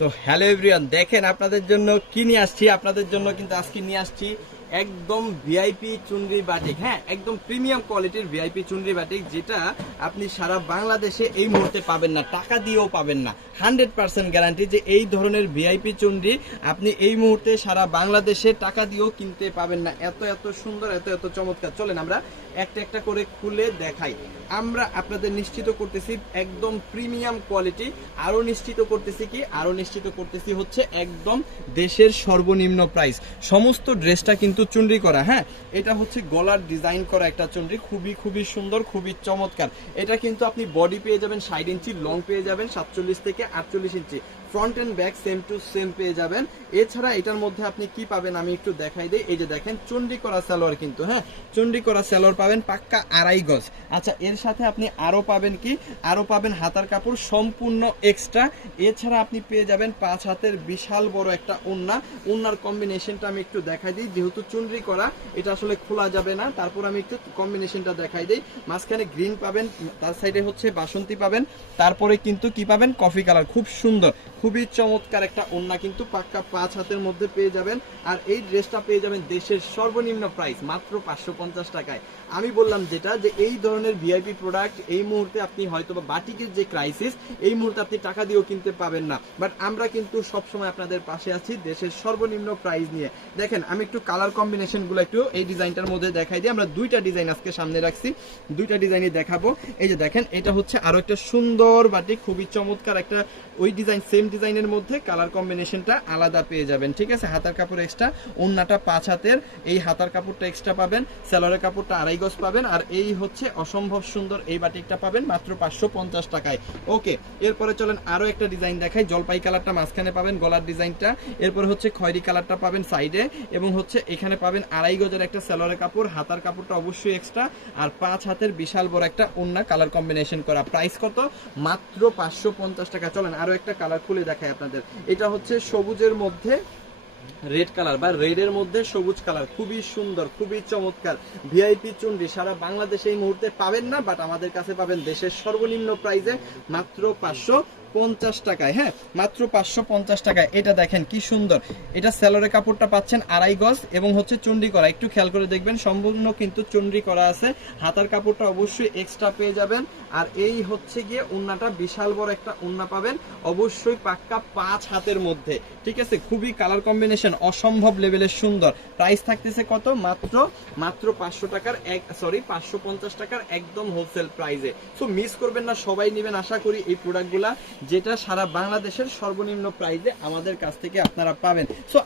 তো hello everyone, দেখেন আপনাদের জন্য কি নিয়ে আসছি। আপনাদের জন্য কিন্তু আজকে নিয়ে আসছি একদম ভিআইপি চুনরি বাটিক। হ্যাঁ, একদম প্রিমিয়াম কোয়ালিটির ভিআইপি চুনরি বাটিক, যেটা আপনি সারা বাংলাদেশে এই মুহূর্তে পাবেন না, টাকা দিয়েও পাবেন না। 100% গ্যারান্টি যে এই ধরনের ভিআইপি চুনরি আপনি এই মুহূর্তে সারা বাংলাদেশে টাকা দিয়েও কিনতে পাবেন না। এত এত সুন্দর, এত এত চমৎকার। চলেন আমরা একটা একটা করে খুলে দেখাই। আমরা আপনাদের নিশ্চিত করতেছি একদম প্রিমিয়াম কোয়ালিটি। আরো নিশ্চিত করতেছি হচ্ছে একদম দেশের সর্বনিম্ন প্রাইস। সমস্ত ড্রেসটা কিন্তু চুনরি করা। হ্যাঁ, এটা হচ্ছে গলার ডিজাইন করা একটা চুনরি, খুবই খুবই সুন্দর, খুবই চমৎকার। এটা কিন্তু আপনি বডি পেয়ে যাবেন 60 ইঞ্চি, লং পেয়ে যাবেন 47 থেকে 48 ইঞ্চি, front and back same to same পেয়ে যাবেন। এছাড়া এটার মধ্যে আপনি কি পাবেন আমি একটু দেখাই দিই। এই যে দেখেন চুনরি করা সালোয়ার কিন্তু। হ্যাঁ, চুনরি করা সালোয়ার পাবেন পাক্কা 2.5 গজ। আচ্ছা, এর সাথে আপনি আরো পাবেন কি, আরো পাবেন হাতার কাপড় সম্পূর্ণ এক্সট্রা। এছাড়া আপনি পেয়ে যাবেন 5 হাতের বিশাল বড় একটা ওড়না। ওড়নার কম্বিনেশনটা আমি একটু দেখাই দিই, যেহেতু চুনরি করা এটা আসলে খোলা যাবে না, তারপর আমি একটু কম্বিনেশনটা দেখাই দিই। মাঝখানে গ্রিন পাবেন, তার সাইডে হচ্ছে বাসন্তী পাবেন, তারপরে কিন্তু কি পাবেন কফি কালার। খুব সুন্দর, খুবই চমৎকার একটা ওড়না কিন্তু পাক্কা 5 হাতের মধ্যে পেয়ে যাবেন। আর এই ড্রেসটা পেয়ে যাবেন দেশের সর্বনিম্ন প্রাইস মাত্র 550 টাকায়। আমি বললাম যেটা, যে এই ধরনের ভিআইপি প্রোডাক্ট এই মুহূর্তে আপনি হয়তো বা বাটিকের যে ক্রাইসিস, এই মুহূর্তে আপনি টাকা দিয়েও কিনতে পাবেন না, বাট আমরা কিন্তু সবসময় আপনাদের পাশে আছি দেশের সর্বনিম্ন প্রাইস নিয়ে। দেখেন আমি একটু কালার কম্বিনেশন গুলো একটু এই ডিজাইনটার মধ্যে দেখাই দিই। আমরা দুইটা ডিজাইন আজকে সামনে রাখছি, দুইটা ডিজাইনই দেখাবো। এই যে দেখেন, এটা হচ্ছে আরো একটা সুন্দর বাটিক, খুবই চমৎকার একটা ওই ডিজাইন, সেম ডিজাইনের মধ্যে কালার কম্বিনেশনটা আলাদা পেয়ে যাবেন। ঠিক আছে, হাতার কাপড় এক্সট্রা, ওড়নাটা 5 হাতের, এই হাতার কাপড়টা এক্সট্রা পাবেন, সালোয়ারের কাপড়টা 2.5 গজ পাবেন। আর এই হচ্ছে অসম্ভব সুন্দর এই বাটিকটা পাবেন মাত্র 550 টাকায়। ওকে, এরপরে চলেন আরো একটা ডিজাইন দেখাই। জলপাই কালারটা মাঝখানে পাবেন গলার ডিজাইনটা, এরপরে হচ্ছে খয়েরি কালারটা পাবেন সাইডে, এবং হচ্ছে এখানে পাবেন 2.5 গজের একটা সালোয়ারের কাপড়, হাতার কাপড়টা অবশ্যই এক্সট্রা, আর 5 হাতের বিশাল বড় একটা ওড়না কালার কম্বিনেশন করা। প্রাইস কত? মাত্র 550 টাকা। চলেন আরো একটা কালার খুলে দেখাই আপনাদের। এটা হচ্ছে সবুজের মধ্যে রেড কালার বা রেডের মধ্যে সবুজ কালার, খুবই সুন্দর, খুবই চমৎকার। ভিআইপি চুনরি সারা বাংলাদেশে এই মুহূর্তে পাবেন না, বাট আমাদের কাছে পাবেন দেশের সর্বনিম্ন প্রাইসে মাত্র 550 টাকায়। হ্যাঁ, মাত্র 550 টাকায়। এটা দেখেন কি সুন্দর, এটা সেলোরে কাপড়টা পাচ্ছেন 2.5 গজ এবং হচ্ছে চুনরি করা। একটু খেয়াল করে দেখবেন, সম্পূর্ণ কিন্তু চুনরি করা আছে। হাতার কাপড়টা অবশ্যই এক্সট্রা পেয়ে যাবেন। আর এই হচ্ছে গিয়ে ওড়নাটা বিশাল বড় একটা ওড়না পাবেন, অবশ্যই পাক্কা 5 হাতের মধ্যে। ঠিক আছে, খুবই কালার কম্বিনেশন অসম্ভব লেভেলের সুন্দর। প্রাইস থাকতেছে কত? মাত্র 500 টাকার 550 টাকার একদম হোলসেল প্রাইসে। সো মিস করবেন না, সবাই নেবেন আশা করি এই প্রোডাক্টগুলা, যেটা সারা বাংলাদেশের সর্বনিম্ন প্রাইসে আমাদের কাছ থেকে আপনারা পাবেন। সো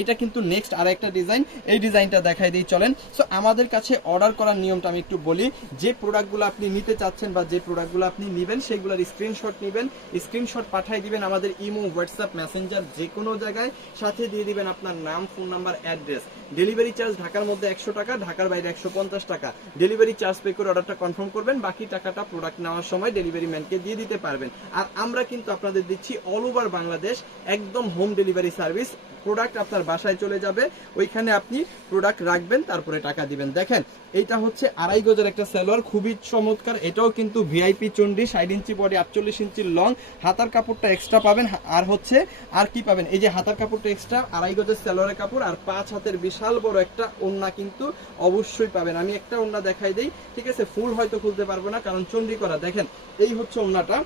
এটা কিন্তু নেক্সট আর একটা ডিজাইন, এই ডিজাইনটা দেখাই দিই চলেন। সো আমাদের কাছে অর্ডার করার নিয়মটা আমি একটু বলি। যে প্রোডাক্টগুলো আপনি নিতে চাচ্ছেন বা যে প্রোডাক্টগুলো আপনি নেবেন, সেগুলোর স্ক্রিনশট নেবেন, স্ক্রিনশট পাঠিয়ে দিবেন আমাদের ইমো, হোয়াটসঅ্যাপ, মেসেঞ্জার যে কোনো জায়গায়, সাথে দিয়ে দিবেন আপনার নাম, phone number, address. Delivery charge ঢাকার মধ্যে 100 টাকা, ঢাকার বাইরে 150 টাকা। ডেলিভারি চার্জ পে করে অর্ডারটা কনফার্ম করবেন, বাকি টাকাটা প্রোডাক্ট নেওয়ার সময় ডেলিভারি ম্যানকে দিয়ে দিতে পারবেন। আর আমরা কিন্তু আপনাদের দিচ্ছি অল ওভার বাংলাদেশ একদম হোম ডেলিভারি সার্ভিস। প্রোডাক্ট আপনার বাসায় চলে যাবে, ওইখানে আপনি প্রোডাক্ট রাখবেন, তারপরে টাকা দিবেন। দেখেন, এইটা হচ্ছে 2.5 গজের একটা সালোয়ার, খুবই চমৎকার। এটাও কিন্তু ভিআইপি চুনরি, 60 ইঞ্চি বডি, 48 ইঞ্চি লং। হাতার কাপড়টা এক্সট্রা পাবেন। আর হচ্ছে আর কি পাবেন, এই যে হাতার কাপড়টা এক্সট্রা, 2.5 গজের সালোয়ারের কাপড়, আর 5 হাতের বিশাল বড় একটা ওড়না কিন্তু অবশ্যই পাবেন। আমি একটা ওড়না দেখাই দিই। ঠিক আছে, ফুল হয়তো খুলতে পারবো না কারণ চুনরি করা। দেখেন, এই হচ্ছে ওড়নাটা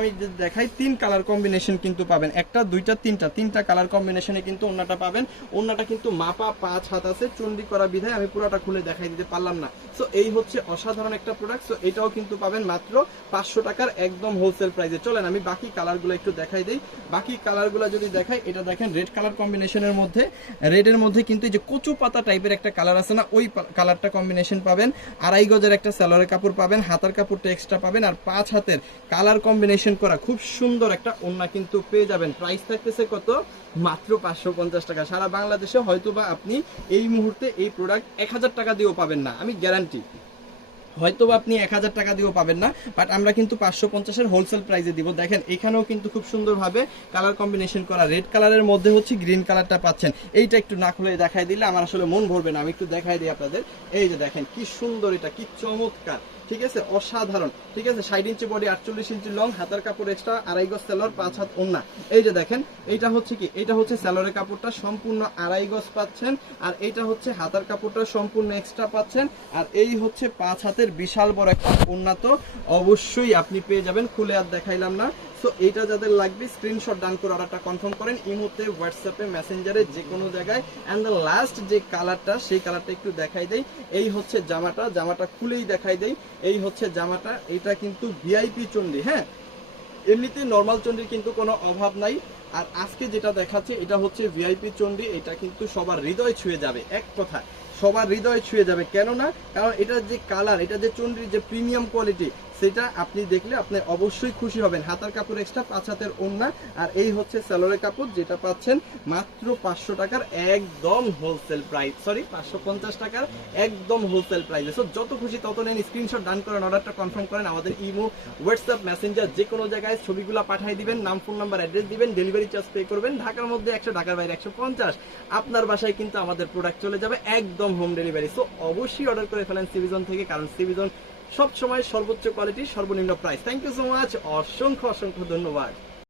আমি দেখাই। 3 কালার কম্বিনেশন কিন্তু পাবেন, একটা দুইটা তিনটা কালার কম্বিনেশনে কিন্তু ওড়নাটা পাবেন। ওড়নাটা কিন্তু মাপা 5 হাত আছে, চুনরি করা বিধায় আমি পুরোটা খুলে দেখাই দিতে পারলাম না। সো এই হচ্ছে অসাধারণ একটা প্রোডাক্ট। সো এটাও কিন্তু পাবেন মাত্র 500 টাকার একদম হোলসেল প্রাইসে। চলেন আমি বাকি কালারগুলো একটু দেখাই দিই। বাকি কালারগুলো যদি দেখাই, এটা দেখেন রেড কালার কম্বিনেশনের মধ্যে, রেডের মধ্যে কিন্তু এই যে কচু পাতা টাইপের একটা কালার আছে না, ওই কালারটা কম্বিনেশন পাবেন। 2.5 গজের একটা সালোয়ারের কাপড় পাবেন, হাতার কাপড়টা এক্সট্রা পাবেন, আর 5 হাতের কালার কম্বিনেশন করা খুব সুন্দর একটা ওড়না কিন্তু পেয়ে যাবেন। প্রাইস থাকতেছে কত? মাত্র 550 টাকা। সারা বাংলাদেশে হয়তোবা আপনি এই মুহূর্তে এই প্রোডাক্ট 1000 টাকা দিয়েও পাবেন না, আমি গ্যারান্টি। হয়তোবা আপনি 1000 টাকা দিয়েও পাবেন না, বাট আমরা কিন্তু 550-এর হোলসেল প্রাইসে দিব। দেখেন, এখানেও কিন্তু খুব সুন্দরভাবে কালার কম্বিনেশন করা, রেড কালারের মধ্যে হচ্ছে গ্রিন কালারটা পাচ্ছেন। এইটা একটু না খুলে দেখাই দিলে আমার আসলে মন ভরবে না, আমি একটু দেখাই দিই আপনাদের। এই যে দেখেন কি সুন্দর, এটা কি চমৎকার। ঠিক আছে, অসাধারণ। ঠিক আছে, 60 ইঞ্চি বডি, 48 ইঞ্চি লং, হাতার কাপড় এক্সট্রা, আড়াই গজ সালোয়ার, 5 হাত ওড়না। এই যে দেখেন, এইটা হচ্ছে কি, এটা হচ্ছে সালোয়ারের কাপড়টা সম্পূর্ণ আড়াই গজ পাচ্ছেন, আর এইটা হচ্ছে হাতার কাপড়টা সম্পূর্ণ এক্সট্রা পাচ্ছেন, আর এই হচ্ছে 5 হাতের বিশাল বড় একটা ওড়না। তো অবশ্যই আপনি পেয়ে যাবেন, খুলে আর দেখাইলাম না। সো এইটা যাদের লাগবে স্ক্রিনশট ডান করে অর্ডারটা কনফার্ম করেন ইমোতে, হোয়াটসঅ্যাপে, মেসেঞ্জারে, যে কোনো জায়গায়। অ্যান্ড দ্য লাস্ট যে কালারটা, সেই কালারটা একটু দেখাই দেই। এই হচ্ছে জামাটা, জামাটা খুলেই দেখাই দেই। এই হচ্ছে জামাটা, এটা কিন্তু ভিআইপি চন্ডি। হ্যাঁ, এমনিতে নর্মাল চন্ডির কিন্তু কোনো অভাব নাই, আর আজকে যেটা দেখাচ্ছে এটা হচ্ছে ভিআইপি চন্ডি। এটা কিন্তু সবার হৃদয় ছুঁয়ে যাবে, এক কথা সবার হৃদয় ছুঁয়ে যাবে। কেননা কারণ এটার যে কালার, এটা যে চন্ডির যে প্রিমিয়াম কোয়ালিটি, সেটা আপনি দেখলে আপনি অবশ্যই খুশি হবেন। হাতার কাপড় এক্সট্রা, 5 হাতের ওড়না, আর এই হচ্ছে সালোয়ারের কাপড়, যেটা পাচ্ছেন মাত্র 500 টাকার একদম হোলসেল প্রাইস, সরি 550 টাকার একদম হোলসেল প্রাইসে। সো যত খুশি তত নেন, স্ক্রিনশট ডান করেন, অর্ডারটা কনফার্ম করেন। আমাদের ইমো, হোয়াটসঅ্যাপ, মেসেঞ্জার যে কোনো জায়গায় ছবিগুলো পাঠিয়ে দিবেন, নাম, ফোন নাম্বার, অ্যাড্রেস দিবেন, ডেলিভারি চার্জ পে করবেন। ঢাকার মধ্যে 100, ঢাকার বাইরে 150, আপনার বাসায় কিন্তু আমাদের প্রোডাক্ট চলে যাবে একদম হোম ডেলিভারি। সো অবশ্যই অর্ডার করে ফেলেন সিভিজন থেকে, কারণ সিভিজন সব সময় সর্বোচ্চ কোয়ালিটি, সর্বনিম্ন price. Thank you so much, অসংখ্য অসংখ্য ধন্যবাদ।